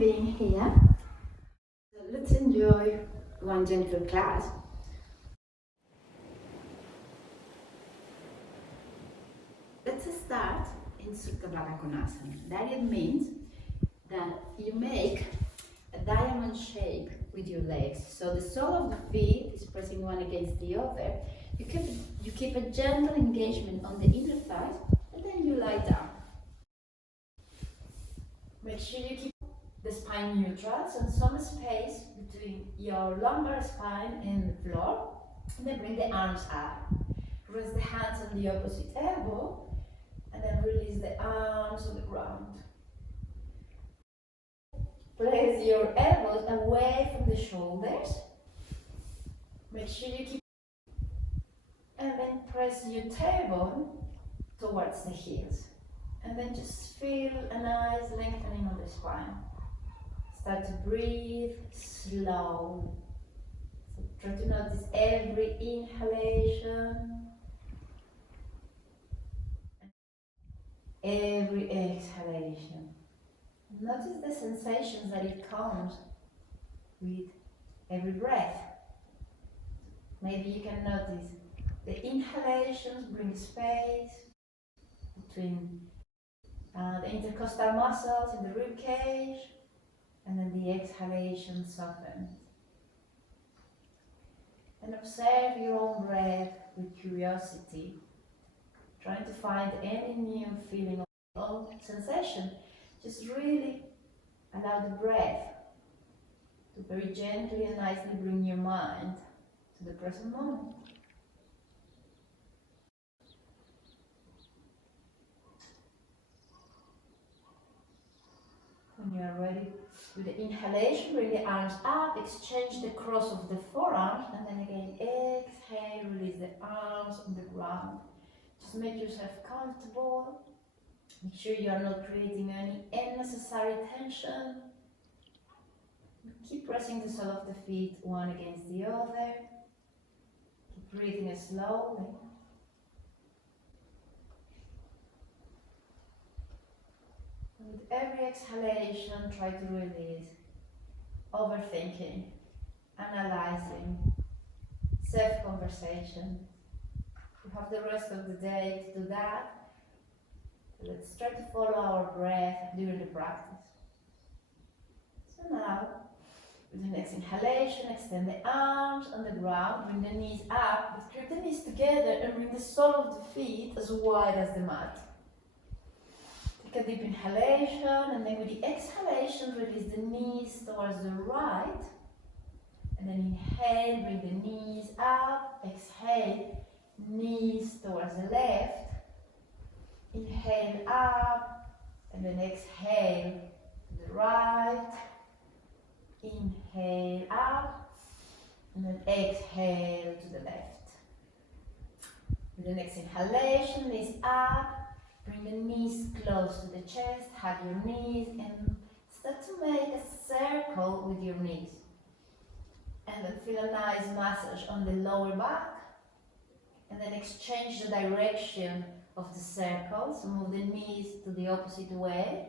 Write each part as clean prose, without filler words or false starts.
being here. So let's enjoy one gentle class. Let's start in Supta Baddha Konasana. That it means that you make a diamond shape with your legs. So the sole of the feet is pressing one against the other. You keep a gentle engagement on the inner thighs, and then you lie down. Make sure you keep the spine neutral, so some space between your lumbar spine and the floor. And then bring the arms up. Rest the hands on the opposite elbow, and then release the arms on the ground. Place your elbows away from the shoulders. Make sure you keep, and then press your tailbone towards the heels. And then just feel a nice lengthening of the spine. Start to breathe slow. So try to notice every inhalation, every exhalation. Notice the sensations that it comes with every breath. Maybe you can notice the inhalations bring space between the intercostal muscles in the rib cage, and then the exhalation softens. And observe your own breath with curiosity, trying to find any new feeling or sensation. Just really allow the breath to very gently and nicely bring your mind to the present moment. When you are ready with the inhalation, bring the arms up, exchange the cross of the forearms, and then again exhale, release the arms on the ground. Just make yourself comfortable. Make sure you are not creating any unnecessary tension. Keep pressing the sole of the feet one against the other. Keep breathing slowly. With every exhalation, try to release overthinking, analyzing, self-conversation. You have the rest of the day to do that. Let's try to follow our breath during the practice. So now, with the next inhalation, extend the arms on the ground, bring the knees up, but grip the knees together and bring the sole of the feet as wide as the mat. Take a deep inhalation, and then with the exhalation, release the knees towards the right. And then inhale, bring the knees up, exhale, knees towards the left. Inhale up, and then exhale to the right. Inhale up, and then exhale to the left. With the next inhalation, knees up. Bring the knees close to the chest, hug your knees, and start to make a circle with your knees. And then feel a nice massage on the lower back. And then exchange the direction of the circle, so move the knees to the opposite way.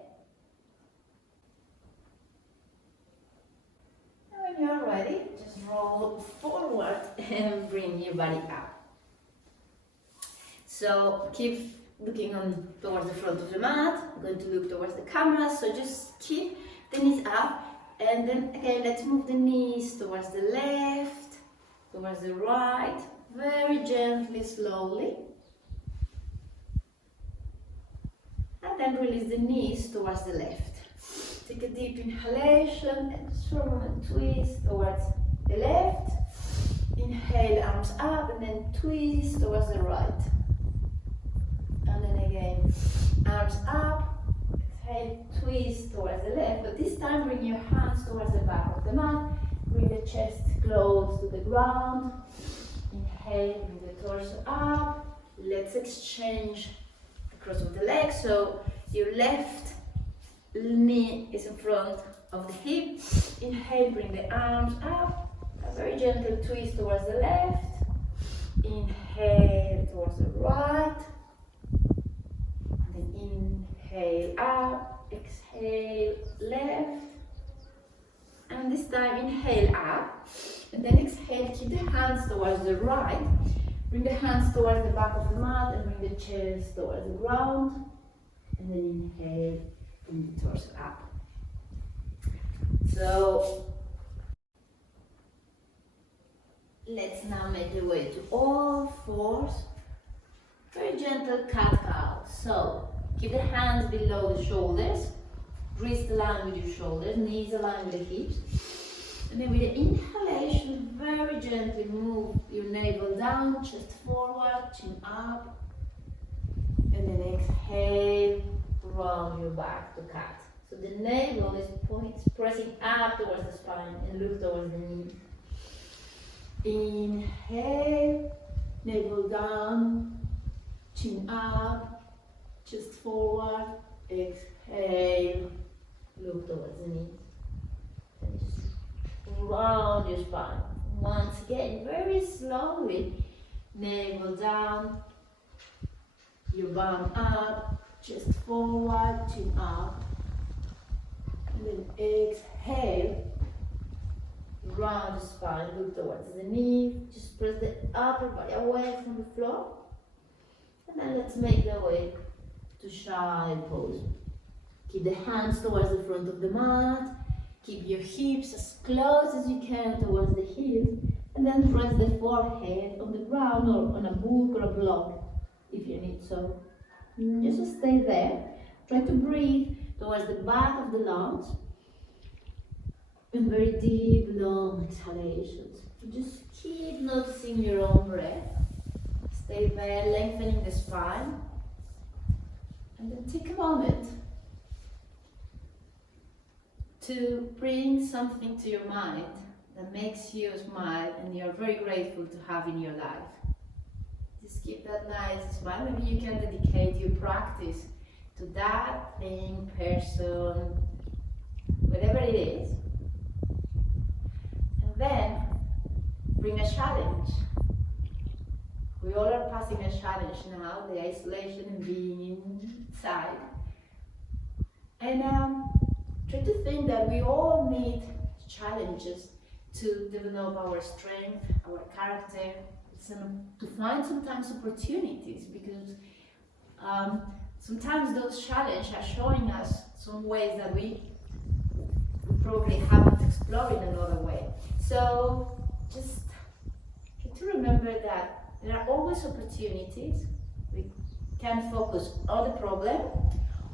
And when you're ready, just roll forward and bring your body up. So keep looking towards the front of the mat. I'm going to look towards the camera, so just keep the knees up, and then again let's move the knees towards the left, towards the right, very gently, slowly. And then release the knees towards the left. Take a deep inhalation and just for a moment twist towards the left. Inhale, arms up, and then twist towards the right. And then again, arms up, exhale, twist towards the left. But this time bring your hands towards the back of the mat. Bring the chest close to the ground. Inhale, bring the torso up. Let's exchange cross of the leg, so your left knee is in front of the hip. Inhale, bring the arms up, a very gentle twist towards the left. Inhale towards the right, and then inhale up, exhale left, time, inhale up, and then exhale, keep the hands towards the right, bring the hands towards the back of the mat, and bring the chest towards the ground, and then inhale, bring the torso up. So, let's now make the way to all fours. Very gentle cat-cow. So, keep the hands below the shoulders, wrists aligned with your shoulders, knees aligned with the hips. And then with the inhalation, very gently move your navel down, chest forward, chin up. And then exhale, round your back to cat. So the navel is pressing up towards the spine and look towards the knee. Inhale, navel down, chin up, chest forward. Exhale, look towards the knee. And just round your spine. Once again, very slowly, navel down, your bum up, chest forward, chin up. And then exhale, round the spine, look towards the knee. Just press the upper body away from the floor. And then let's make the way to child pose. Keep the hands towards the front of the mat. Keep your hips as close as you can towards the heels. And then press the forehead on the ground or on a book or a block if you need so. Just stay there. Try to breathe towards the back of the lungs. And very deep, long exhalations. Just keep noticing your own breath. Stay there, lengthening the spine. And then take a moment to bring something to your mind that makes you smile and you're very grateful to have in your life. Just keep that nice smile. Maybe you can dedicate your practice to that thing, person, whatever it is. And then bring a challenge. We all are passing a challenge now, the isolation and being inside. And try to think that we all need challenges to develop our strength, our character, to find sometimes opportunities, because sometimes those challenges are showing us some ways that we probably haven't explored in another way. So just try to remember that there are always opportunities. We can focus on the problem,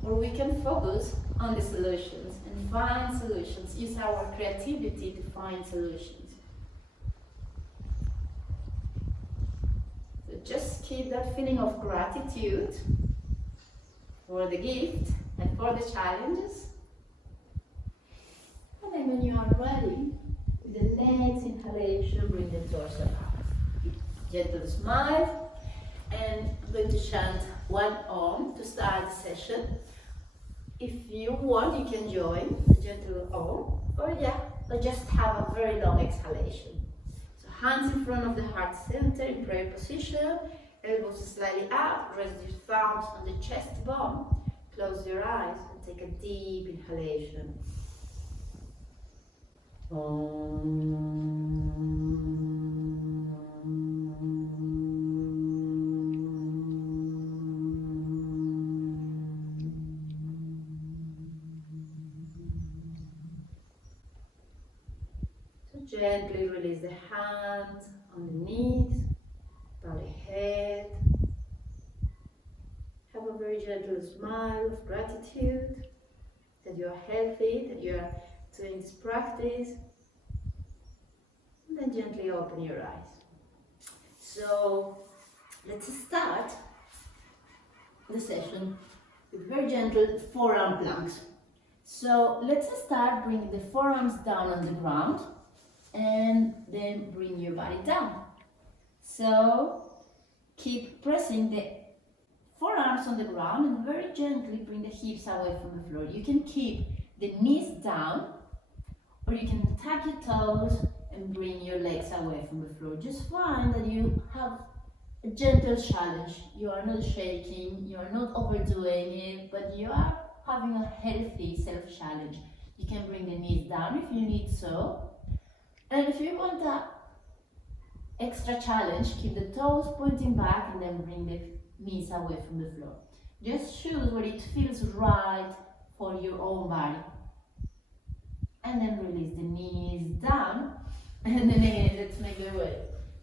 or we can focus on the solutions and find solutions. Use our creativity to find solutions. So just keep that feeling of gratitude for the gift and for the challenges. And then when you are ready, with the next inhalation, bring the torso up. Gentle smile, and I'm going to chant one Om to start the session. If you want, you can join the gentle Om, or just have a very long exhalation. So hands in front of the heart center in prayer position, elbows slightly up, rest your thumbs on the chest bone, close your eyes and take a deep inhalation. Gently release the hands on the knees, bow the head. Have a very gentle smile of gratitude that you are healthy, that you are doing this practice. And then gently open your eyes. So let's start the session with very gentle forearm planks. So let's start bringing the forearms down on the ground. And then bring your body down. So keep pressing the forearms on the ground and very gently bring the hips away from the floor. You can keep the knees down, or you can tap your toes and bring your legs away from the floor. Just find that you have a gentle challenge. You are not shaking, you are not overdoing it, but you are having a healthy self-challenge. You can bring the knees down. down if you need so. And if you want a extra challenge, keep the toes pointing back and then bring the knees away from the floor. Just choose where it feels right for your own body. And then release the knees down. And then again, let's make the way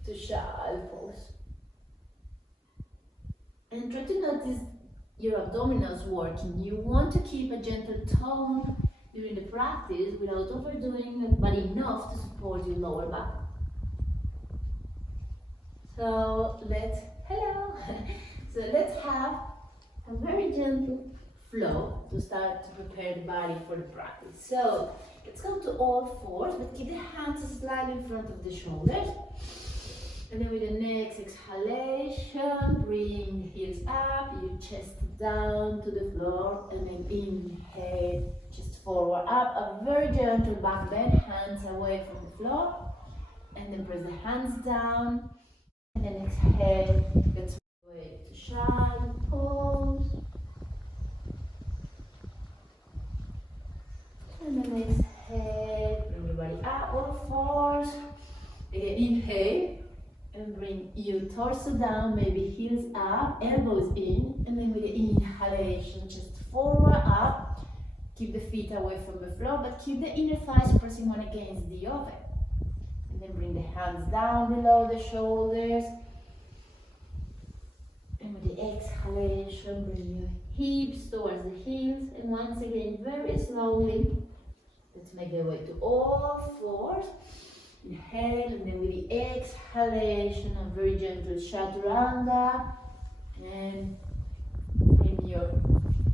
to child pose. And try to notice your abdominals working. You want to keep a gentle tone during the practice without overdoing it, but enough to support your lower back. So let's have a very gentle flow to start to prepare the body for the practice. So let's go to all fours, but keep the hands slightly in front of the shoulders. And then with the next exhalation, bring the heels up, your chest down to the floor, and then inhale, chest forward up, a very gentle back bend, hands away from the floor, and then press the hands down, and then exhale, let's move away to child pose, and then exhale, bring your body up, all fours, again, inhale, and bring your torso down, maybe heels up, elbows in, and then with the inhalation, chest forward, up. Keep the feet away from the floor, but keep the inner thighs pressing one against the other. And then bring the hands down below the shoulders. And with the exhalation, bring your hips towards the heels. And once again, very slowly, let's make the way to all fours. Inhale, and then with the exhalation, a very gentle chaturanga, and bring your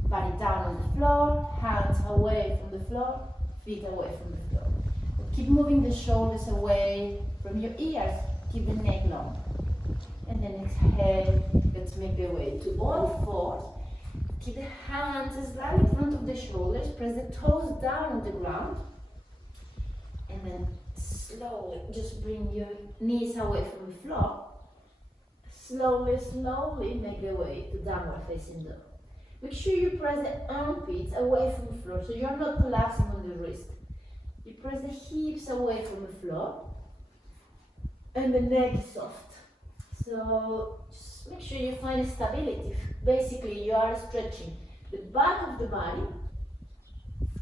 body down on the floor, hands away from the floor, feet away from the floor. Keep moving the shoulders away from your ears, keep the neck long. And then exhale, let's make the way to all fours. Keep the hands slightly in front of the shoulders, press the toes down on the ground, and then slowly, just bring your knees away from the floor. Slowly make the way to downward facing dog. Make sure you press the armpits away from the floor so you're not collapsing on the wrist. You press the hips away from the floor and the neck is soft. So just make sure you find stability. Basically, you are stretching the back of the body,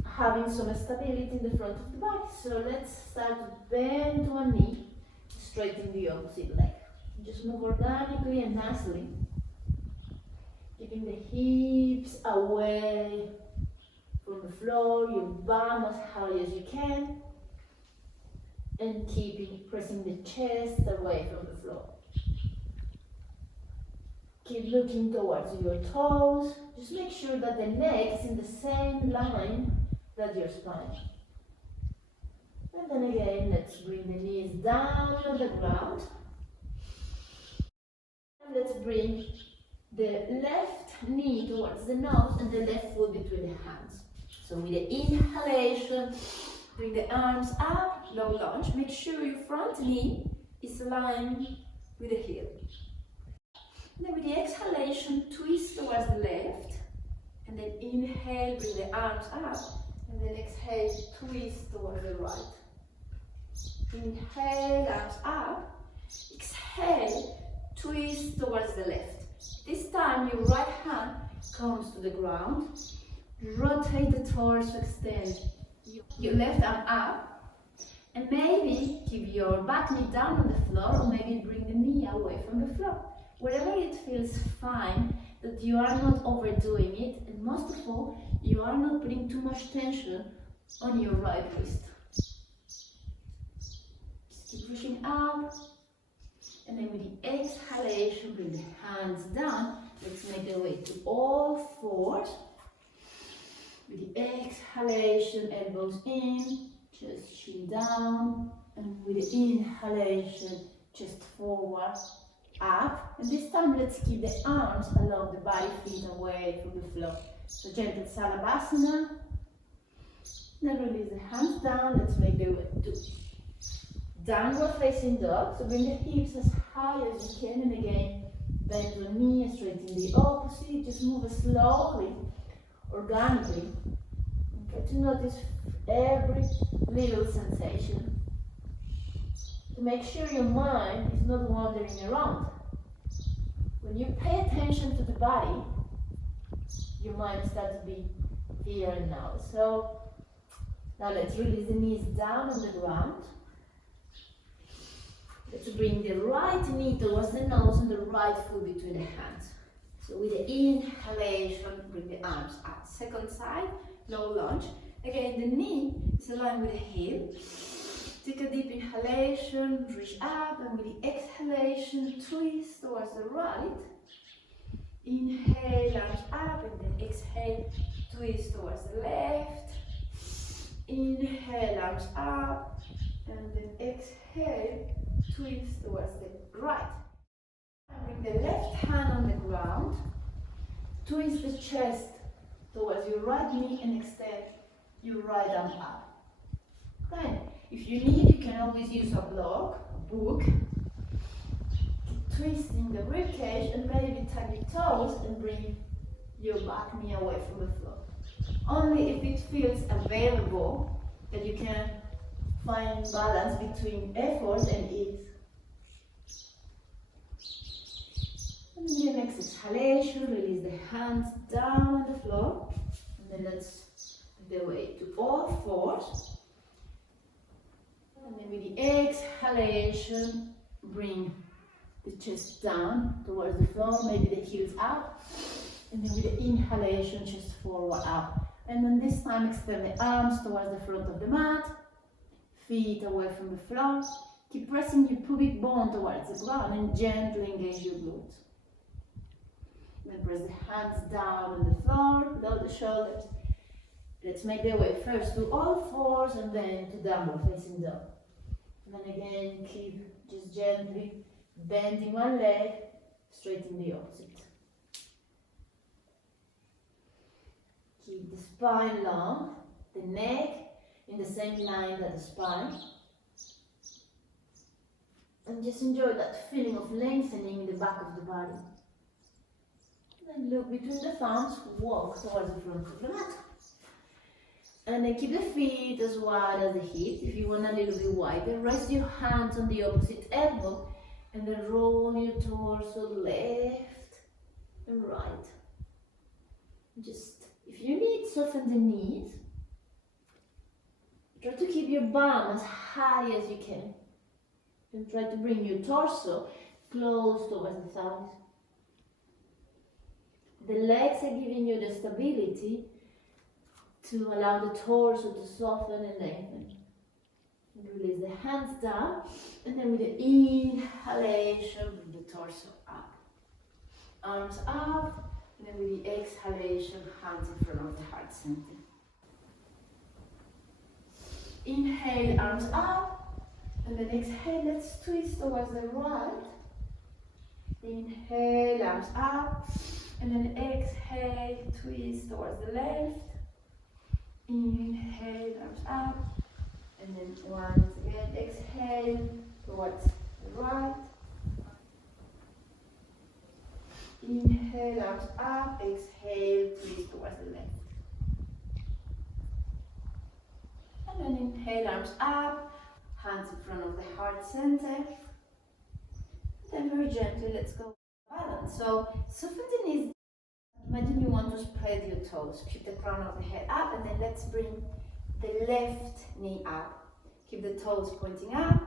having some stability in the front of the body. So let's start to bend to a knee, straighten the opposite leg. Just move organically and nicely, keeping the hips away from the floor, your bum as high as you can, and pressing the chest away from the floor. Keep looking towards your toes. Just make sure that the neck is in the same line that your spine. And then again, let's bring the knees down on the ground. And let's bring the left knee towards the nose and the left foot between the hands. So with the inhalation, bring the arms up, low lunge. Make sure your front knee is aligned with the heel. Then with the exhalation, twist towards the left. And then inhale, bring the arms up. And then exhale, twist towards the right. Inhale, arms up. Exhale, twist towards the left. This time your right hand comes to the ground. Rotate the torso, extend your left arm up. And maybe keep your back knee down on the floor, or maybe bring the knee away from the floor. Wherever it feels fine, that you are not overdoing it, and most of all, you are not putting too much tension on your right wrist. Just keep pushing up, and then with the exhalation, bring the hands down. Let's make the way to all fours. With the exhalation, elbows in, chest chin down, and with the inhalation, chest forward, up. And this time, let's keep the arms along the body, feet away from the floor. So gentle Savasana. Then release the hands down. Let's make the way to downward facing dog. So bring the hips as high as you can, and again, bend your knee and straighten the opposite. Just move slowly, organically. And try to notice every little sensation. To make sure your mind is not wandering around. When you pay attention to the body, your mind starts to be here and now. So now let's release the knees down on the ground. Let's bring the right knee towards the nose and the right foot between the hands. So with the inhalation, bring the arms up. Second side, low lunge. Again, the knee is aligned with the heel. Take a deep inhalation, reach up, and with the exhalation, twist towards the right. Inhale, arms up, and then exhale, twist towards the left. Inhale, arms up, and then exhale, twist towards the right. And with the left hand on the ground, twist the chest towards your right knee and extend your right arm up. Then, if you need, you can always use a block, a book. Keep twisting the ribcage and maybe tap your toes and bring your back knee away from the floor. Only if it feels available that you can find balance between effort and ease. And then the next exhalation, release the hands down on the floor. And then let's make the way to all fours. And then with the exhalation, bring the chest down towards the floor, maybe the heels up. And then with the inhalation, chest forward up. And then this time, extend the arms towards the front of the mat, feet away from the floor. Keep pressing your pubic bone towards the ground and gently engage your glutes. Then press the hands down on the floor, below the shoulders. Let's make the way first to all fours and then to downward facing dog. And then again, keep just gently bending one leg, straighten the opposite. Keep the spine long, the neck in the same line as the spine. And just enjoy that feeling of lengthening in the back of the body. And look between the thumbs, walk towards the front of the mat. And then keep the feet as wide as the hips. If you want a little bit wider, rest your hands on the opposite elbow and then roll your torso left and right. Just, if you need, soften the knees. Try to keep your bum as high as you can. And try to bring your torso close towards the thighs. The legs are giving you the stability to allow the torso to soften and lengthen. And release the hands down, and then with the inhalation, bring the torso up. Arms up, and then with the exhalation, hands in front of the heart center. Inhale, arms up, and then exhale, let's twist towards the right. Inhale, arms up, and then exhale, twist towards the left. Inhale, arms up, and then once again, exhale towards the right. Inhale, arms up, exhale, twist towards the left. And then inhale, arms up, hands in front of the heart center. Then very gently, let's go balance. So soften the knees. Imagine you want to spread your toes. Keep the crown of the head up, and then let's bring the left knee up. Keep the toes pointing up.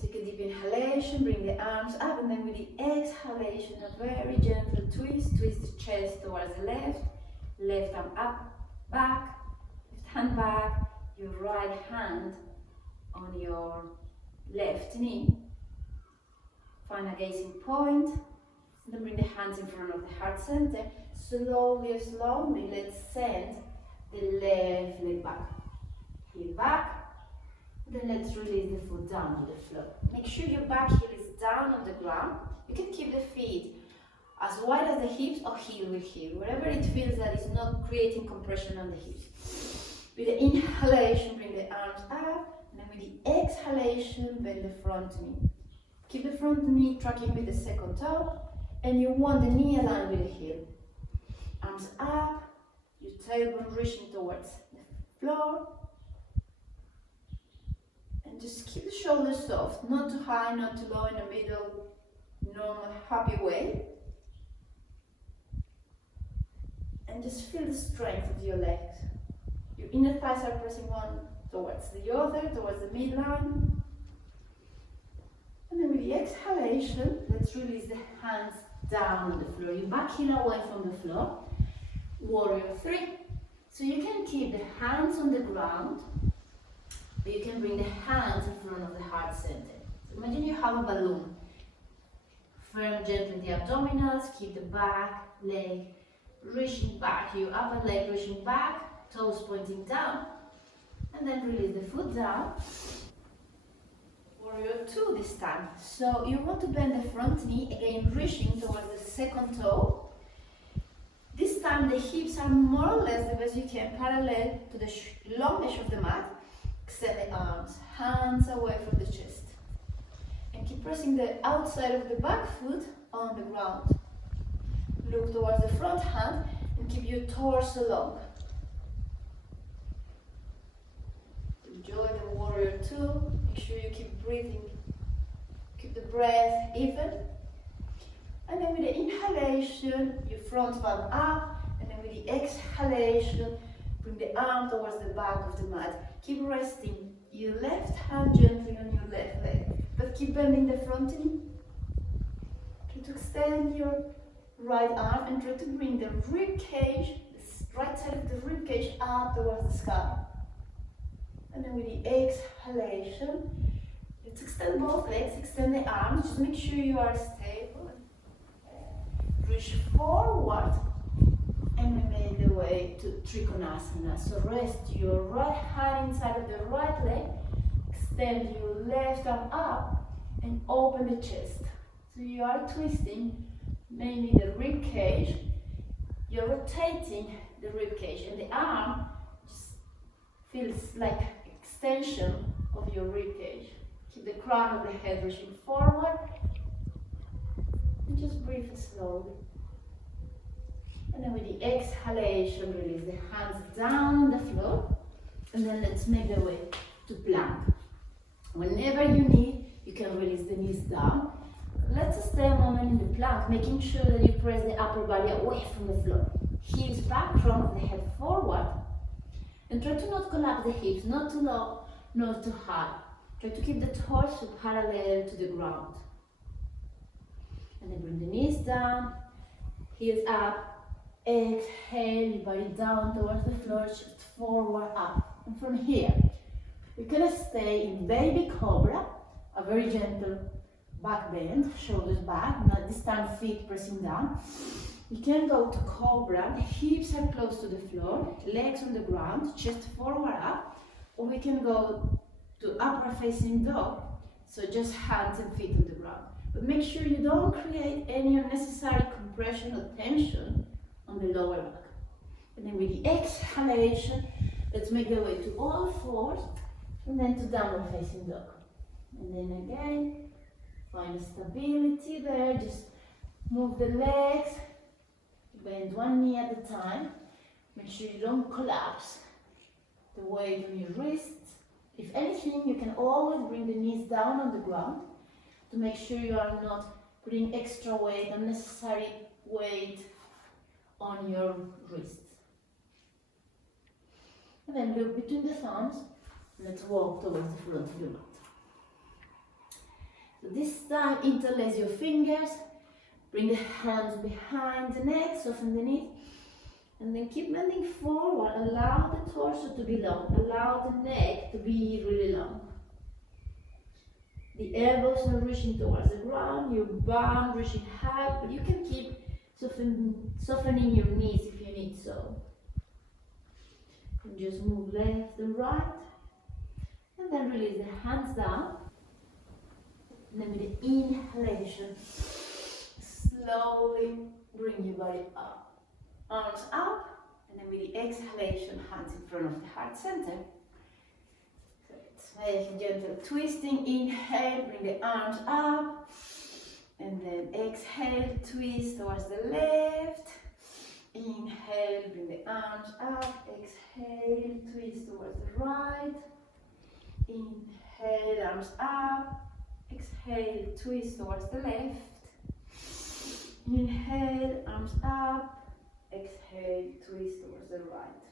Take a deep inhalation, bring the arms up, and then with the exhalation, a very gentle twist. Twist the chest towards the left. Left arm up, back. Left hand back. Your right hand on your left knee. Find a gazing point. Then bring the hands in front of the heart center. Slowly, slowly, let's send the left leg back. Heel back. Then let's release the foot down on the floor. Make sure your back heel is down on the ground. You can keep the feet as wide as the hips or heel with heel. Wherever it feels that it's not creating compression on the hips. With the inhalation, bring the arms up. And then with the exhalation, bend the front knee. Keep the front knee tracking with the second toe. And you want the knee aligned with the heel. Arms up, your tailbone reaching towards the floor. shoulders soft, not too high, not too low, in the middle, normal, happy way. And just feel the strength of your legs. Your inner thighs are pressing one towards the other, towards the midline. And then with the exhalation, let's release the hands down on the floor. Your back heel away from the floor. Warrior 3. So you can keep the hands on the ground, but you can bring the hands in front of the heart center. So imagine you have a balloon. Firm gently the abdominals, keep the back leg reaching back, your upper leg reaching back, toes pointing down, and then release the foot down. Warrior 2 this time. So you want to bend the front knee, again reaching towards the second toe. This time the hips are more or less the best you can, parallel to the long edge of the mat. Extend the arms, hands away from the chest. And keep pressing the outside of the back foot on the ground. Look towards the front hand and keep your torso long. Enjoy the warrior 2. Make sure you keep breathing. Keep the breath even. And then with the inhalation, your front palm up. And then with the exhalation, bring the arm towards the back of the mat. Keep resting your left hand gently on your left leg. But keep bending the front knee. Try to extend your right arm and try to bring the rib cage, the right side of the rib cage up towards the sky. And then with the exhalation, let's extend both legs, extend the arms, just make sure you are stable. Reach forward and we make the way to Trikonasana. So rest your right hand inside of the right leg, extend your left arm up and open the chest. So you are twisting mainly the rib cage, you're rotating the rib cage and the arm just feels like extension of your rib cage. Keep the crown of the head reaching forward and just breathe slowly. And then with the exhalation, release the hands down on the floor and then let's make the way to plank. Whenever you need, you can release the knees down. Let's stay a moment in the plank, making sure that you press the upper body away from the floor. Heels back, crown of the head forward. And try to not collapse the hips, not too low, not too high. Try to keep the torso parallel to the ground. And then bring the knees down, heels up. Exhale, your body down towards the floor, just forward, up. And from here, we're gonna stay in baby cobra, a very gentle back bend, shoulders back, not this time feet pressing down. You can go to cobra, the hips are close to the floor, legs on the ground, chest forward up, or we can go to upward facing dog, so just hands and feet on the ground. But make sure you don't create any unnecessary compression or tension on the lower back. And then with the exhalation, let's make the way to all fours, and then to downward facing dog. And then again, find stability there, just move the legs, bend one knee at a time. Make sure you don't collapse the weight on your wrists. If anything, you can always bring the knees down on the ground to make sure you are not putting extra weight, unnecessary weight on your wrists. And then look between the thumbs. Let's walk towards the front of your mat. So this time, interlace your fingers, bring the hands behind the neck, soften the knees, and then keep bending forward. Allow the torso to be long, allow the neck to be really long. The elbows are reaching towards the ground, your bum reaching high, but you can keep softening your knees if you need so. And just move left and right, and then release the hands down. And then with the inhalation, slowly bring your body up, arms up, and then with the exhalation, hands in front of the heart center. So let's make a gentle twisting. Inhale, bring the arms up, and then exhale, twist towards the left. Inhale, bring the arms up, exhale, twist towards the right. Inhale. Inhale, arms up. Exhale, twist towards the left. Inhale, arms up. Exhale, twist towards the right.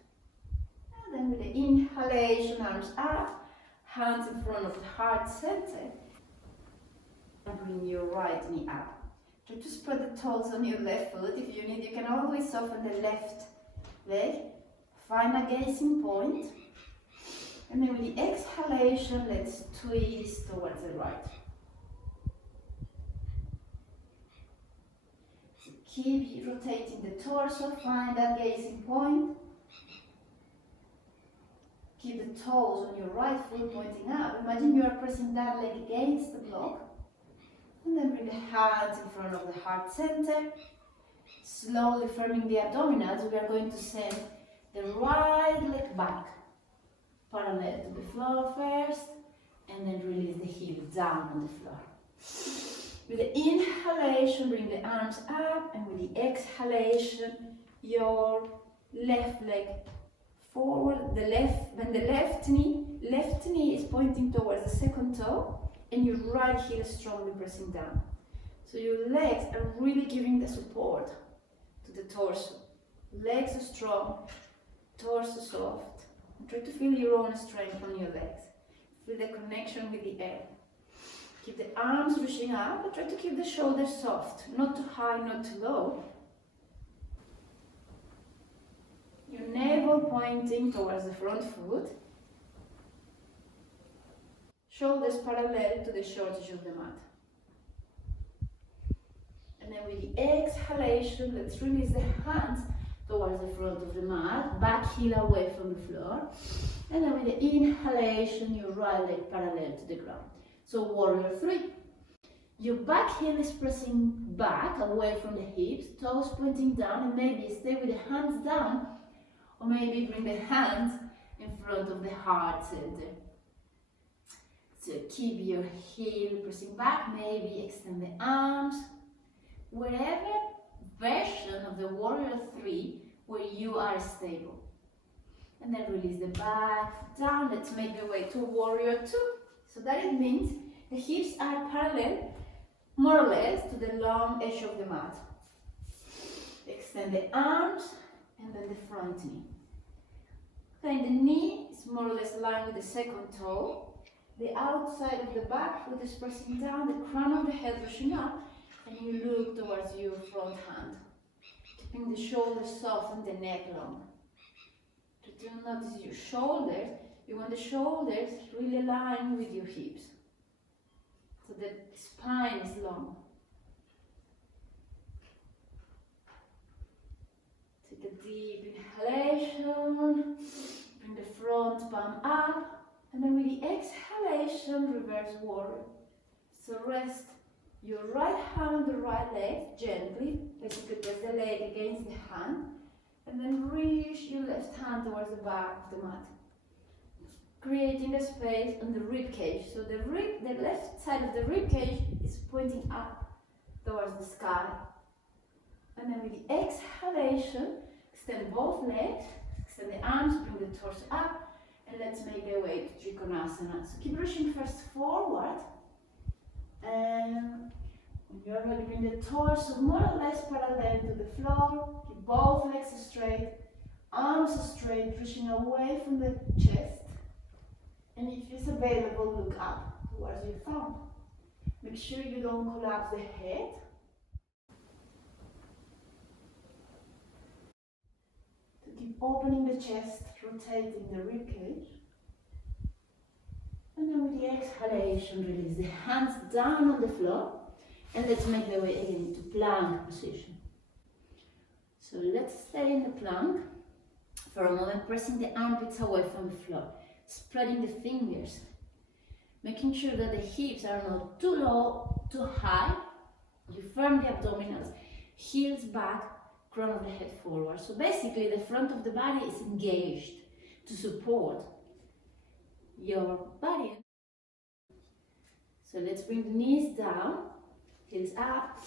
And then with the inhalation, arms up, hands in front of the heart center. And bring your right knee up. Try to spread the toes on your left foot. If you need, you can always soften the left leg. Find a gazing point. And then with the exhalation, let's twist towards the right. So keep rotating the torso, find that gazing point. Keep the toes on your right foot pointing up. Imagine you are pressing that leg against the block. And then bring the hands in front of the heart center. Slowly firming the abdominals, we are going to send the right leg back, parallel to the floor first, and then release the heel down on the floor. With the inhalation, bring the arms up, and with the exhalation, your left leg forward, then the left knee is pointing towards the second toe, and your right heel is strongly pressing down. So your legs are really giving the support to the torso. Legs are strong, torso soft. And try to feel your own strength on your legs. Feel the connection with the air. Keep the arms reaching up, but try to keep the shoulders soft. Not too high, not too low. Your navel pointing towards the front foot. Shoulders parallel to the short edge of the mat. And then with the exhalation, let's release the hands towards the front of the mat, back heel away from the floor. And then with the inhalation, your right leg parallel to the ground. So warrior 3. Your back heel is pressing back, away from the hips, toes pointing down, and maybe stay with the hands down, or maybe bring the hands in front of the heart center. So keep your heel pressing back, maybe extend the arms. Wherever version of the warrior 3 where you are stable. And then release the back down. Let's make the way to warrior 2. So that it means the hips are parallel, more or less, to the long edge of the mat. Extend the arms and then the front knee. Okay, the knee is more or less aligned with the second toe. The outside of the back foot is pressing down, the crown of the head pushing up, and you look towards your front hand. Keeping the shoulders soft and the neck long. To notice your shoulders, you want the shoulders really align with your hips. So the spine is long. Take a deep inhalation, bring the front palm up. And then with the exhalation, reverse warrior. So rest your right hand on the right leg, gently. Basically press the leg against the hand. And then reach your left hand towards the back of the mat. Creating a space on the rib cage. So the left side of the rib cage is pointing up towards the sky. And then with the exhalation, extend both legs, extend the arms, bring the torso up. And let's make the way to Trikonasana. So keep pushing first forward. And when you're ready, bring the torso more or less parallel to the floor. Keep both legs straight, arms straight, pushing away from the chest. And if it's available, look up towards your thumb. Make sure you don't collapse the head. Keep opening the chest, rotating the rib cage. And then with the exhalation, release the hands down on the floor. And let's make the way again to plank position. So let's stay in the plank for a moment, pressing the armpits away from the floor, spreading the fingers, making sure that the hips are not too low, too high. You firm the abdominals, heels back, crown of the head forward. So basically the front of the body is engaged to support your body. So let's bring the knees down, heels up,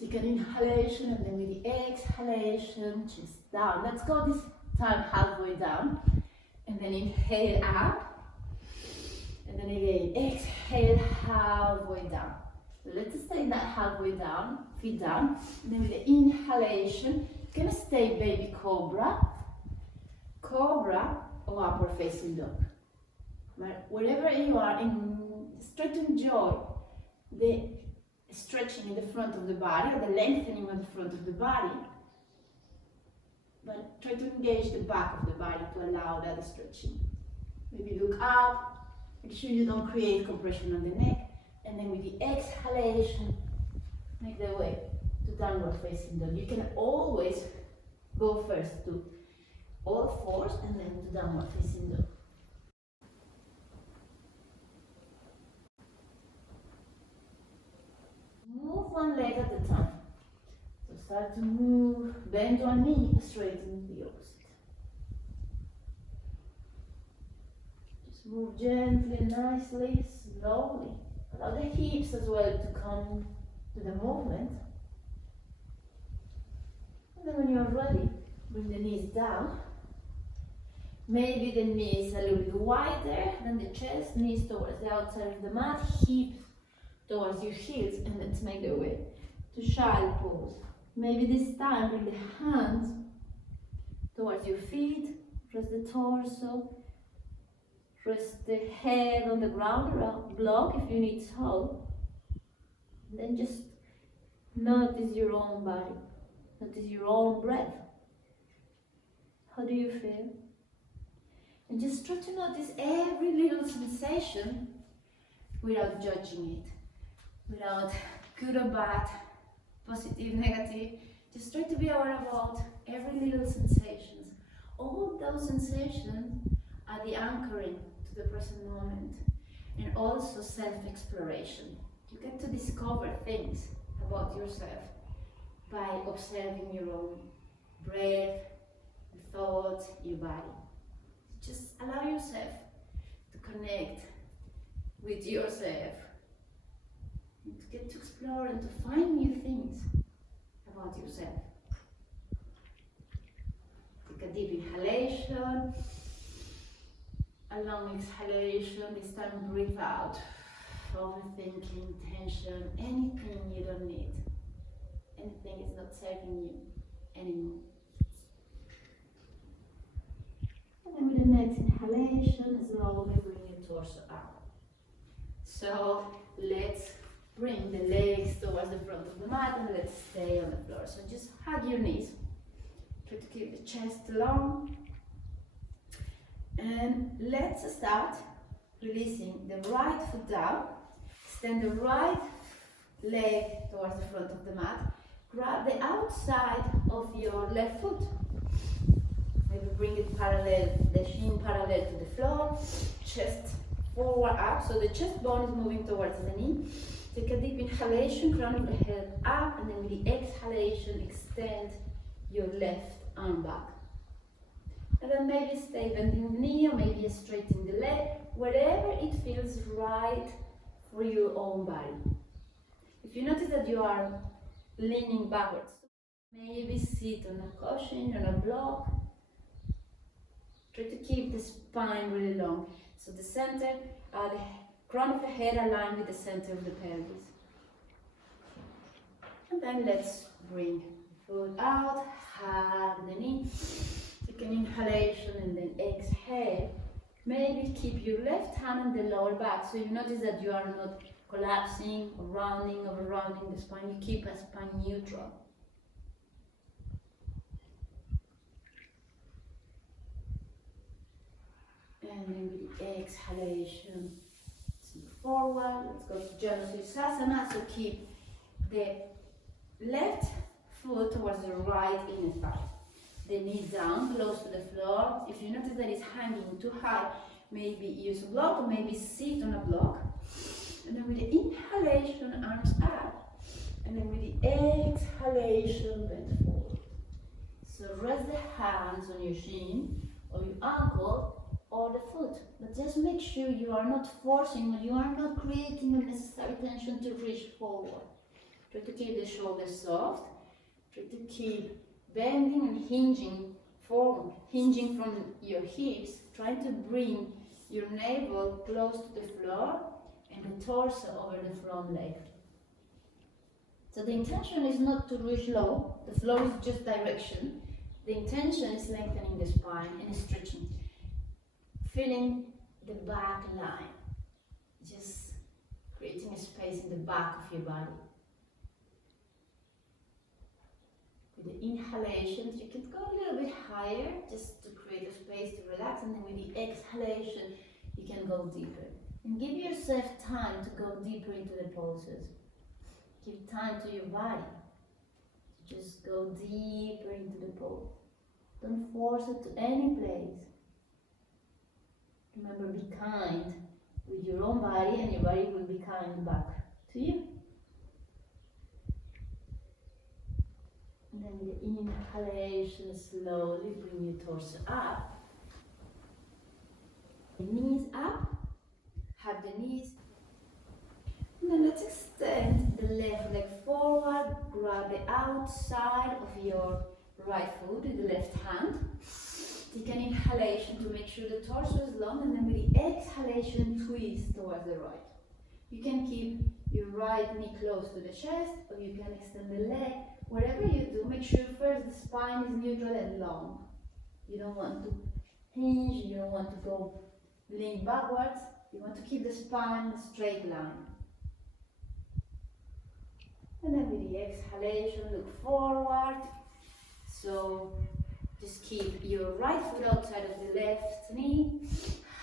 take an inhalation, and then with the exhalation, chest down. Let's go this time halfway down, and then inhale up, and then again halfway down. Let's stay that halfway down, feet down. Then with the inhalation, you're gonna stay baby cobra, cobra, or upward facing dog. But wherever you are, try to enjoy the stretching in the front of the body, or the lengthening of the front of the body. But try to engage the back of the body to allow that stretching. Maybe look up, make sure you don't create compression on the neck. And then with the exhalation, make the way to downward facing dog. You can always go first to all fours and then to downward facing dog. Move one leg at a time. So start to move, bend one knee, straighten the opposite. Just move gently, nicely, slowly. Allow the hips as well to come to the movement. And then when you're ready, bring the knees down. Maybe the knees a little bit wider than the chest, knees towards the outside of the mat, hips towards your heels, and let's make the way to child pose. Maybe this time bring the hands towards your feet, press the torso, rest the head on the ground or block if you need so. And then just notice your own body, notice your own breath. How do you feel? And just try to notice every little sensation without judging it, without good or bad, positive, negative. Just try to be aware about every little sensations. All those sensations are the anchoring to the present moment, and also self-exploration. You get to discover things about yourself by observing your own breath, your thoughts, your body. Just allow yourself to connect with yourself, and to get to explore and to find new things about yourself. Take a deep inhalation, a long exhalation. This time breathe out. Overthinking, tension, anything you don't need, anything is not serving you anymore. And then with the next inhalation, slowly bring your torso up. So let's bring the legs towards the front of the mat and let's stay on the floor. So just hug your knees. Try to keep the chest long. And let's start releasing the right foot down. Extend the right leg towards the front of the mat. Grab the outside of your left foot. Maybe bring it parallel, the shin parallel to the floor. Chest forward up, so the chest bone is moving towards the knee. Take a deep inhalation, crown of the head up, and then with the exhalation, extend your left arm back. And then maybe stay bending the knee, or maybe straightening the leg, wherever it feels right for your own body. If you notice that you are leaning backwards, maybe sit on a cushion, on a block. Try to keep the spine really long. So the center, the crown of the head aligned with the center of the pelvis. And then let's bring the foot out, hug the knee. Take an inhalation and then exhale. Maybe keep your left hand on the lower back, so you notice that you are not collapsing or rounding, over rounding the spine. You keep a spine neutral. And then with the exhalation, let's move forward. Let's go to Svasana-SoundBath. So keep the left foot towards the right inner thigh. The knee down, close to the floor. If you notice that it's hanging too high, maybe use a block or maybe sit on a block. And then with the inhalation, arms up. And then with the exhalation, bend forward. So rest the hands on your shin or your ankle or the foot. But just make sure you are not forcing or you are not creating unnecessary tension to reach forward. Try to keep the shoulders soft. Try to keep bending and hinging forward, hinging from your hips, trying to bring your navel close to the floor and the torso over the front leg. So the intention is not to reach low, the floor is just direction. The intention is lengthening the spine and stretching. Feeling the back line, just creating a space in the back of your body. With the inhalations, you can go a little bit higher just to create a space to relax, and then with the exhalation, you can go deeper. And give yourself time to go deeper into the poses. Give time to your body to just go deeper into the pose. Don't force it to any place. Remember, be kind with your own body, and your body will be kind back to you. And then with the inhalation, slowly bring your torso up. The knees up. Have the knees. And then let's extend the left leg forward. Grab the outside of your right foot with the left hand. Take an inhalation to make sure the torso is long, and then with the exhalation, twist towards the right. You can keep your right knee close to the chest, or you can extend the leg. Whatever you do, make sure first the spine is neutral and long. You don't want to hinge, you don't want to go lean backwards. You want to keep the spine a straight line. And then with the exhalation, look forward. So just keep your right foot outside of the left knee.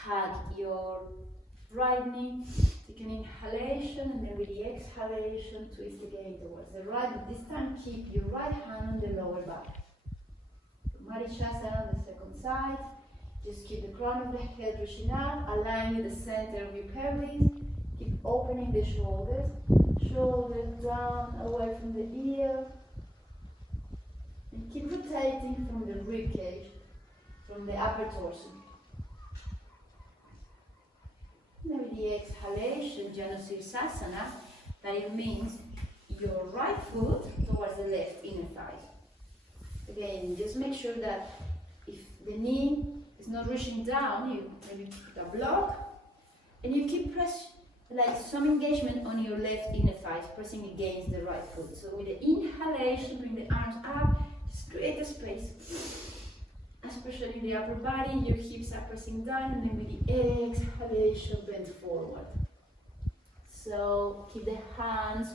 Hug your right knee. Take an inhalation, and then with the exhalation, twist again towards the right. But this time, keep your right hand on the lower back. Marishasana on the second side. Just keep the crown of the head reaching up, align with the center of your pelvis. Keep opening the shoulders. Shoulders down, away from the ear. And keep rotating from the rib cage, from the upper torso. Now with the exhalation, Svasana, that it means your right foot towards the left inner thigh. Again, just make sure that if the knee is not reaching down, you maybe put a block, and you keep like some engagement on your left inner thighs, pressing against the right foot. So with the inhalation, bring the arms up, just create a space. Especially in the upper body, your hips are pressing down, and then with the exhalation, bend forward. So keep the hands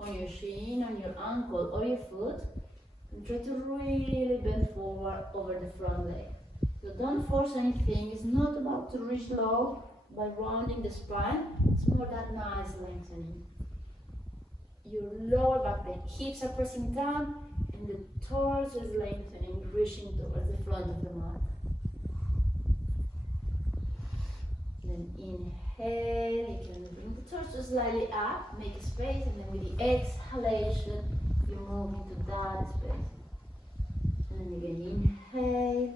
on your shin, on your ankle or your foot, and try to really bend forward over the front leg. So don't force anything. It's not about to reach low by rounding the spine. It's more that nice lengthening. Your lower back, the hips are pressing down, and the torso is lengthening, reaching towards the front of the mat. Then inhale, you can bring the torso slightly up, make a space, and then with the exhalation, you move into that space. And then again, inhale,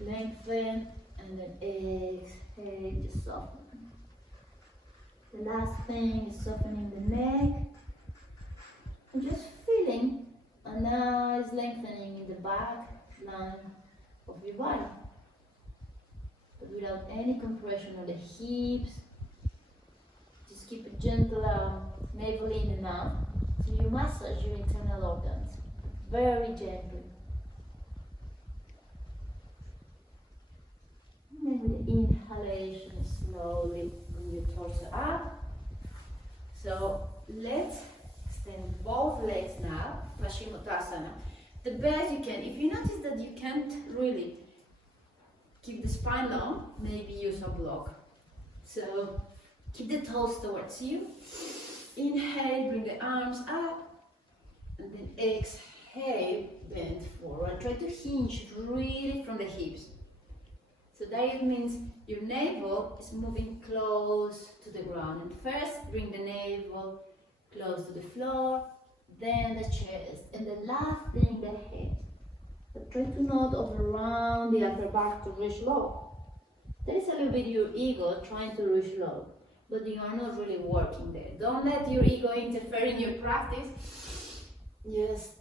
lengthen, and then exhale, just soften. The last thing is softening the neck, and just feeling a nice lengthening in the back line of your body, but without any compression on the hips. Just keep a gentle navel in and out, so you massage your internal organs very gently. And then with the inhalation, slowly bring your torso up. So let's extend both legs now, Paschimottanasana. The best you can. If you notice that you can't really keep the spine long, maybe use a block. So keep the toes towards you. Inhale, bring the arms up, and then exhale, bend forward. Try to hinge really from the hips. So that means your navel is moving close to the ground. And first, bring the navel close to the floor, then the chest, and the last thing, the head. But try to not overround the upper back to reach low. There is a little bit your ego trying to reach low, but you are not really working there. Don't let your ego interfere in your practice. Just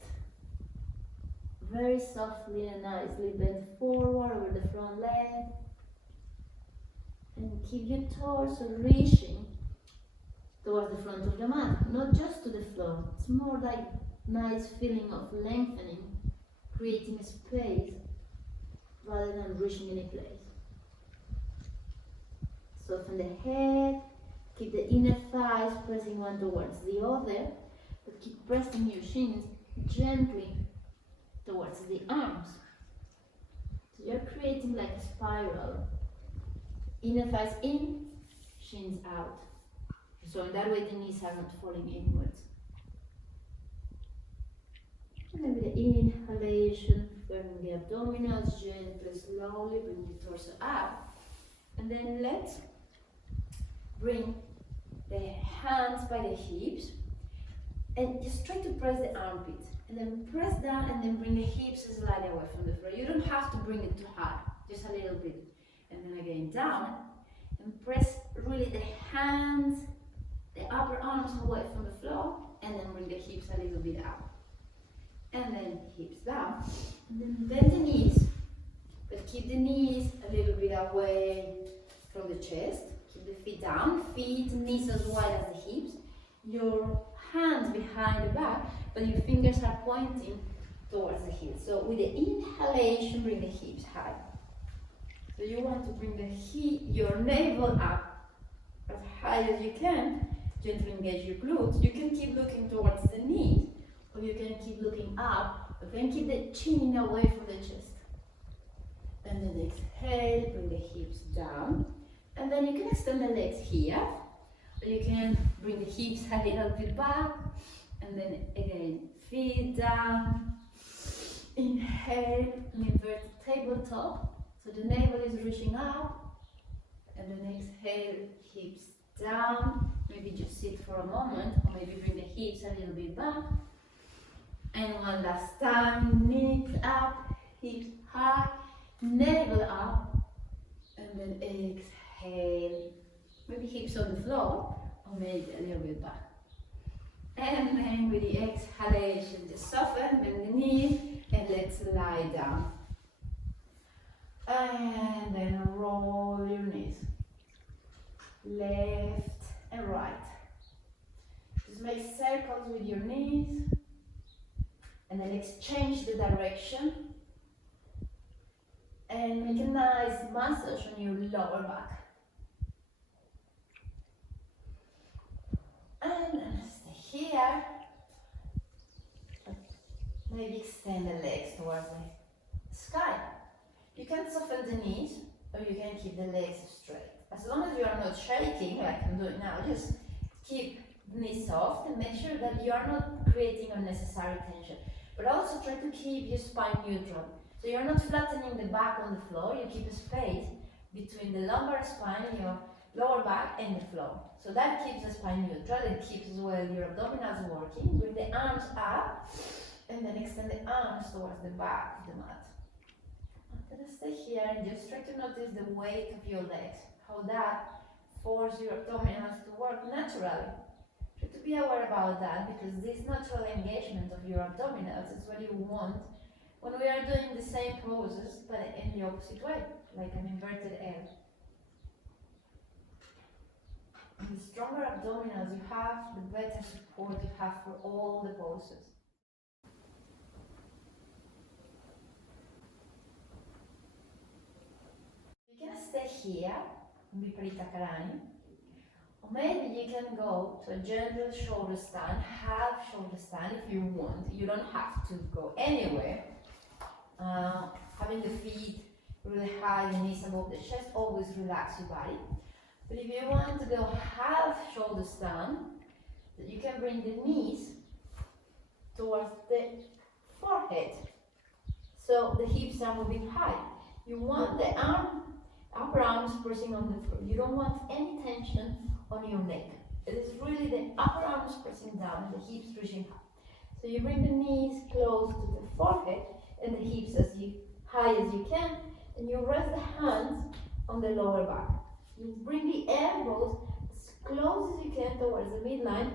very softly and nicely bend forward over the front leg. And keep your torso reaching towards the front of the mat, not just to the floor. It's more like nice feeling of lengthening, creating space rather than reaching any place. Soften the head, keep the inner thighs pressing one towards the other, but keep pressing your shins gently towards the arms. So you're creating like a spiral. Inner thighs in, shins out. So in that way the knees are not falling inwards. And then with the inhalation, firming the abdominals, gently, slowly bring the torso up. And then let's bring the hands by the hips and just try to press the armpits. And then press down and then bring the hips slightly away from the floor. You don't have to bring it too hard, just a little bit. And then again down and press really the hands, the upper arms away from the floor, and then bring the hips a little bit up. And then hips down, and then bend the knees, but keep the knees a little bit away from the chest. Keep the feet down, feet, knees as wide as the hips. Your hands behind the back, but your fingers are pointing towards the hips. So with the inhalation, bring the hips high. So you want to bring your navel up as high as you can. Gently engage your glutes. You can keep looking towards the knees, or you can keep looking up, but then keep the chin away from the chest. And then exhale, bring the hips down. And then you can extend the legs here, or you can bring the hips a little bit back. And then again, feet down. Inhale, and invert the tabletop. So the navel is reaching up. And then exhale, hips down. Maybe just sit for a moment, or maybe bring the hips a little bit back. And one last time, knees up, hips high, navel up, and then exhale. Maybe hips on the floor, or maybe a little bit back. And then with the exhalation, just soften, bend the knees, and let's lie down. And then roll your knees, left and right. Just make circles with your knees, and then exchange the direction, and make a nice massage on your lower back. And then stay here. Maybe extend the legs towards the sky. You can soften the knees, or you can keep the legs straight. As long as you are not shaking, like I'm doing now, just keep the knees soft and make sure that you are not creating unnecessary tension. But also try to keep your spine neutral. So you're not flattening the back on the floor, you keep a space between the lumbar spine, your lower back, and the floor. So that keeps the spine neutral, it keeps as well your abdominals working. Bring the arms up, and then extend the arms towards the back of the mat. I'm gonna stay here and just try to notice the weight of your legs, how that forces your abdominals to work naturally. Try to be aware about that, because this natural engagement of your abdominals is what you want when we are doing the same poses, but in the opposite way, like an inverted L. And the stronger abdominals you have, the better support you have for all the poses. You can stay here, Viparita Karani, or maybe you can go to a gentle shoulder stand, half shoulder stand if you want. You don't have to go anywhere. Having the feet really high, the knees above the chest, always relax your body. But if you want to go half shoulder stand, you can bring the knees towards the forehead. So the hips are moving high. You want the upper arms pressing on the floor. You don't want any tension on your neck. It is really the upper arms pressing down and the hips reaching high. So you bring the knees close to the forehead and the hips as high as you can, and you rest the hands on the lower back. You bring the elbows as close as you can towards the midline,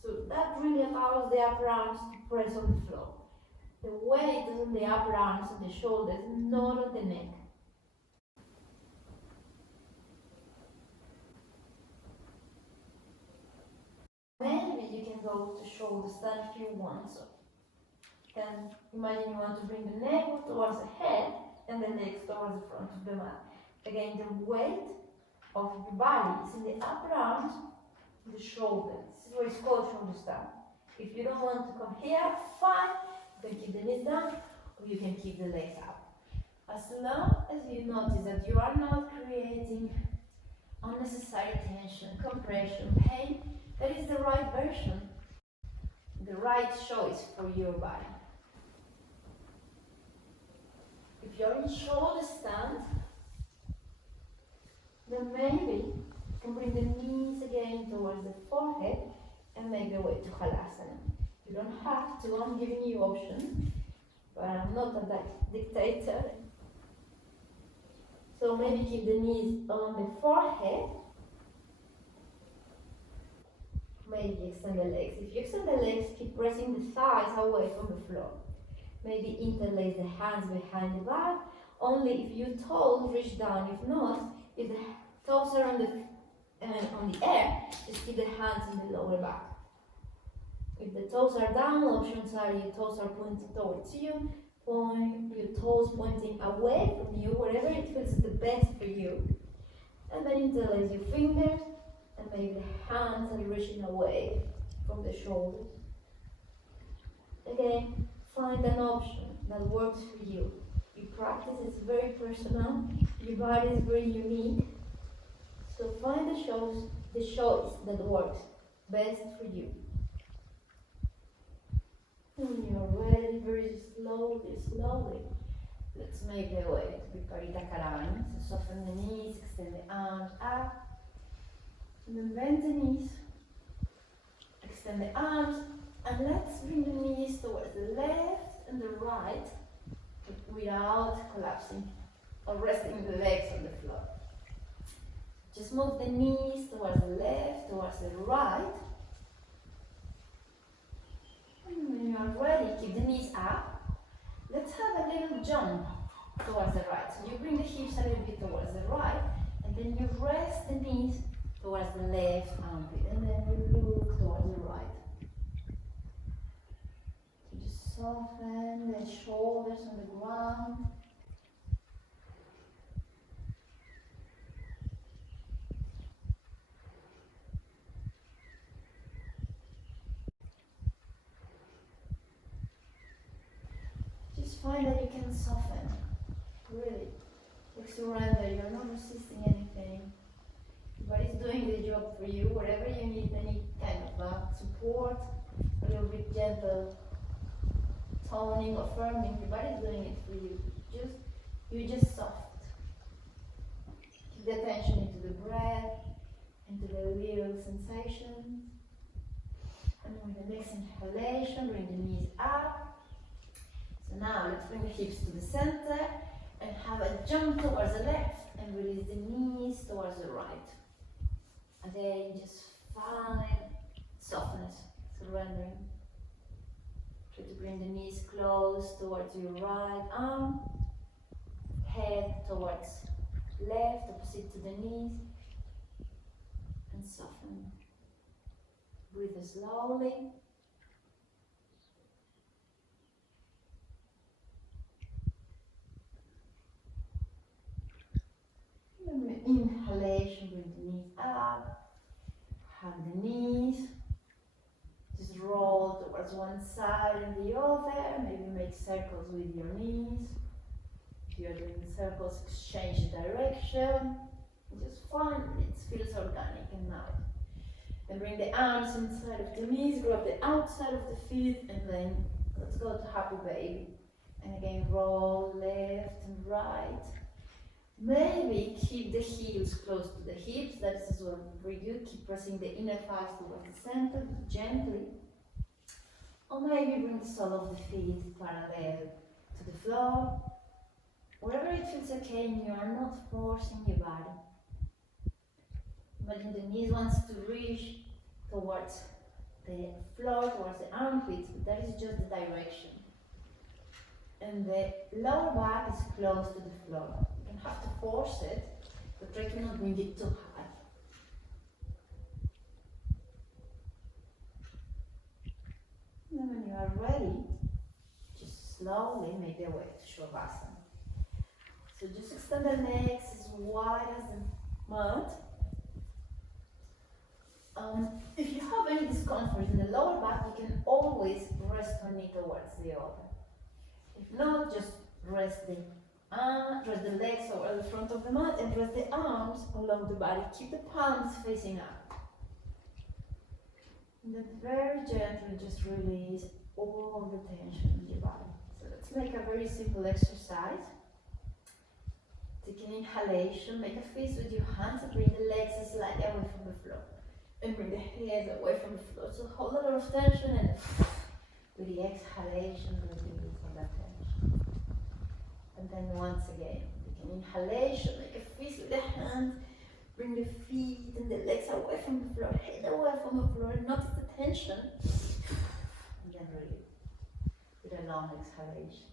so that really allows the upper arms to press on the floor. The weight is on the upper arms and the shoulders, not on the neck. go to shoulder stand if you want. So then imagine you want to bring the neck towards the head and the legs towards the front of the mat. Again, the weight of your body is in the upper arms, the shoulder. This is where it's called shoulder stand. If you don't want to come here, fine. You can keep the knees down or you can keep the legs up. As long as you notice that you are not creating unnecessary tension, compression, pain, that is the right version, the right choice for your body. If you're in shoulder stand, then maybe you can bring the knees again towards the forehead and make the way to Halasana. You don't have to, I'm giving you options, but I'm not a dictator. So maybe keep the knees on the forehead. Maybe extend the legs. If you extend the legs, keep pressing the thighs away from the floor. Maybe interlace the hands behind the back. Only if your toes reach down. If not, if the toes are on the air, just keep the hands in the lower back. If the toes are down, options are your toes are pointing towards you. Point your toes pointing away from you, wherever it feels the best for you. And then interlace your fingers and maybe the hands are reaching away from the shoulders. Again, find an option that works for you. Your practice is very personal, your body is very unique. So find the choice that works best for you. When you're ready, very slowly, let's make the way to Viparita Karani. So soften the knees, extend the arms up, and then bend the knees, extend the arms, and let's bring the knees towards the left and the right without collapsing or resting the legs on the floor. Just move the knees towards the left, towards the right. And when you are ready, keep the knees up. Let's have a little jump towards the right. So you bring the hips a little bit towards the right, and then you rest the knees towards the left armpit, and then you look towards the right. So just soften the shoulders on the ground. Find that you can soften, really, like surrender, you're not resisting anything. Your body's doing the job for you, wherever you need any kind of support, a little bit gentle toning or firming, your body's doing it for you. You just soft. Keep the attention into the breath, into the little sensations. And with the next inhalation, bring the knees up. So now let's bring the hips to the center and have a jump towards the left and release the knees towards the right. Again, just find softness, surrendering. Try to bring the knees close towards your right arm, head towards left, opposite to the knees, and soften. Breathe slowly. Inhalation, bring the knees up, hug the knees, just roll towards one side and the other, maybe make circles with your knees. If you're doing circles, exchange direction, just find it feels organic and nice. Then bring the arms inside of the knees, grab the outside of the feet, and then let's go to happy baby. And again, roll left and right. Maybe keep the heels close to the hips, that's as well for you. Keep pressing the inner thighs towards the center, gently. Or maybe bring the sole of the feet parallel to the floor. Wherever it feels okay and you are not forcing your body. Imagine the knees wants to reach towards the floor, towards the armpits, but that is just the direction. And the lower back is close to the floor. You don't have to force it, but try to not bring it too high. you're ready, just slowly make your way to Shavasana. So just extend the legs as wide as the mat. If you have any discomfort in the lower back, you can always rest one knee towards the other. If not, just rest the legs over the front of the mat and rest the arms along the body. Keep the palms facing up. And then very gently just release all the tension in your body. So let's make a very simple exercise. Take an inhalation, make a fist with your hands and bring the legs slightly away from the floor. And bring the head away from the floor. So hold a lot of tension and with the exhalation, release all that tension. And then once again, take an inhalation, make a fist with the hands, bring the feet and the legs away from the floor, head away from the floor, notice the tension. And then release with a long exhalation.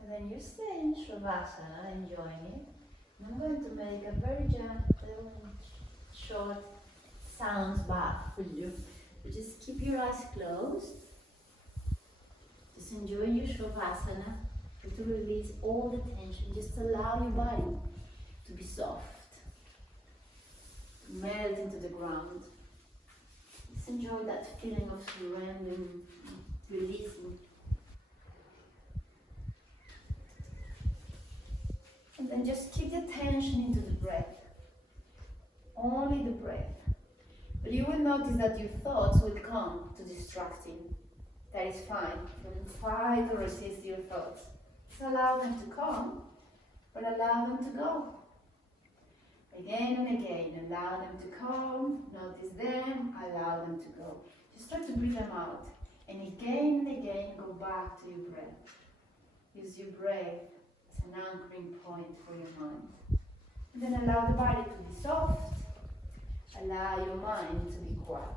And then you stay in Shavasana, enjoying it. And I'm going to make a very gentle, short sound bath for you. So just keep your eyes closed. Just enjoy your Shavasana. To release all the tension. Just allow your body to be soft, to melt into the ground. Just enjoy that feeling of surrendering, releasing. And then just keep the tension into the breath. Only the breath. But you will notice that your thoughts will come to distracting. That is fine. Don't try to resist your thoughts. Just allow them to come, but allow them to go. Again and again, allow them to come, notice them, allow them to go. Just try to breathe them out. And again, go back to your breath. Use your breath as an anchoring point for your mind. And then allow the body to be soft. Allow your mind to be quiet.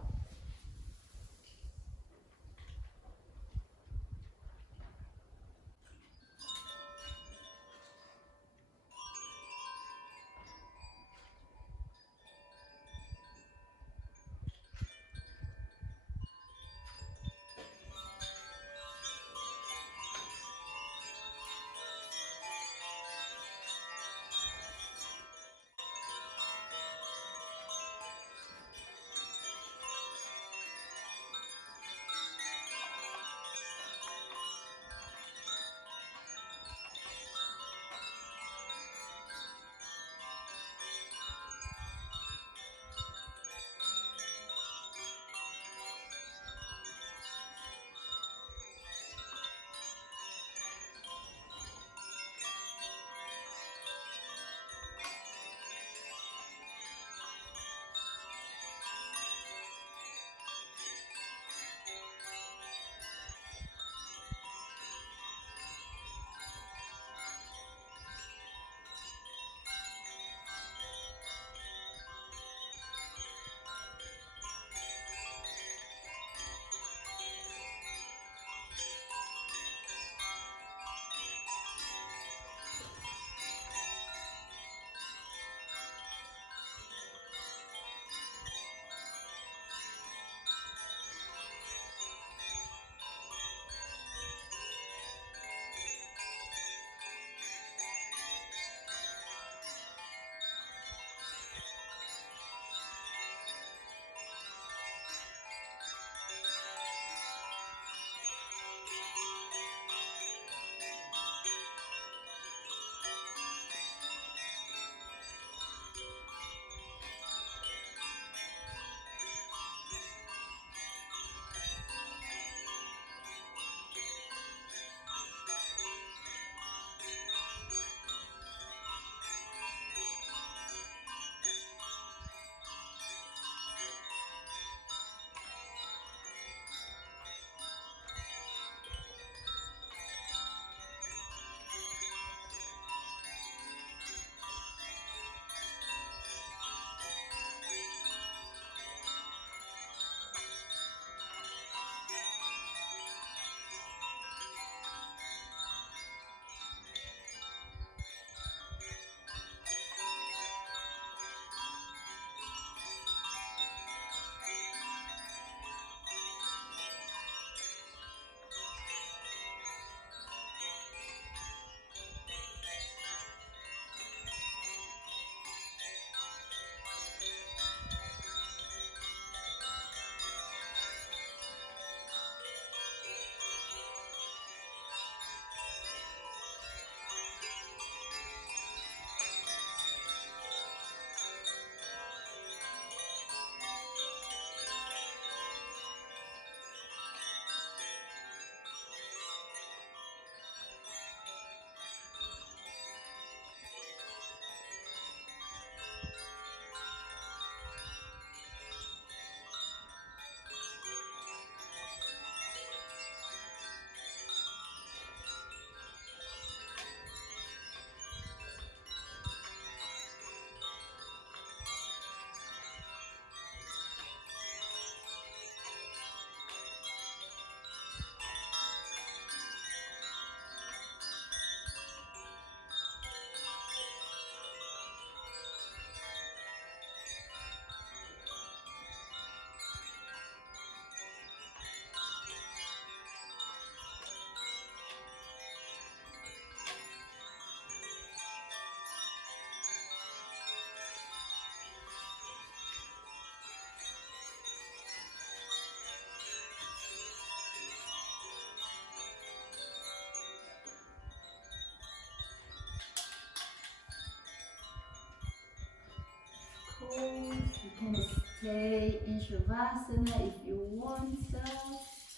can stay in Shavasana if you want so.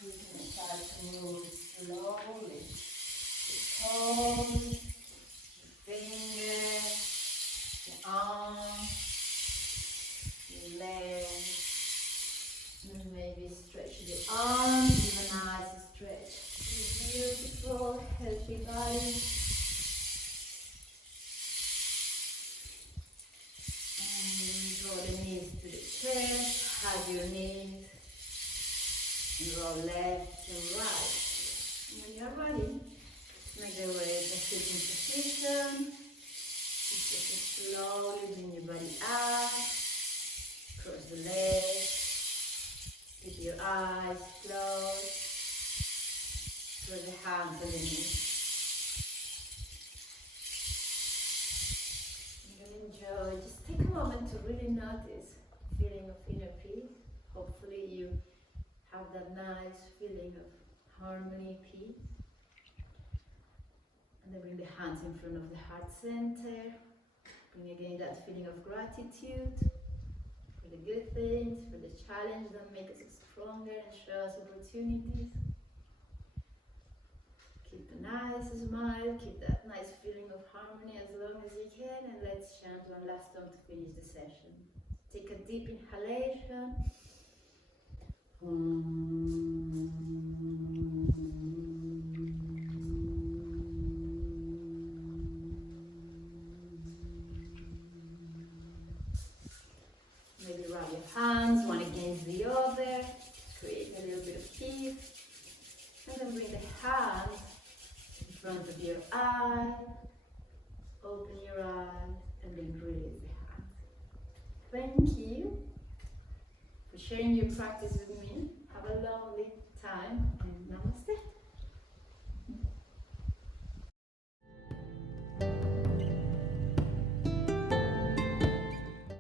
You can start to move slowly. The toes, the fingers, the arms, the legs. And maybe stretch the arms, give a nice stretch. Beautiful, healthy body. And draw the knees to the chest, hug your knees, and roll left to right. And when you're ready, make the way to sitting position. Just slowly bring your body up, cross the legs. Keep your eyes closed. Throw the hands on the knees. And enjoy. Just take a moment to really notice the feeling of inner peace. Hopefully you have that nice feeling of harmony, peace. And then bring the hands in front of the heart center. Bring again that feeling of gratitude. For the good things, for the challenge that make us stronger and show us opportunities. Keep a nice smile, keep that nice feeling of harmony as long as you can, and let's chant one last time to finish the session. Take a deep inhalation. Maybe rub your hands one against the other, create a little bit of peace, and then bring the hands in front of your eye, open your eyes, and then release the hands. Thank you for sharing your practice with me. Have a lovely time. And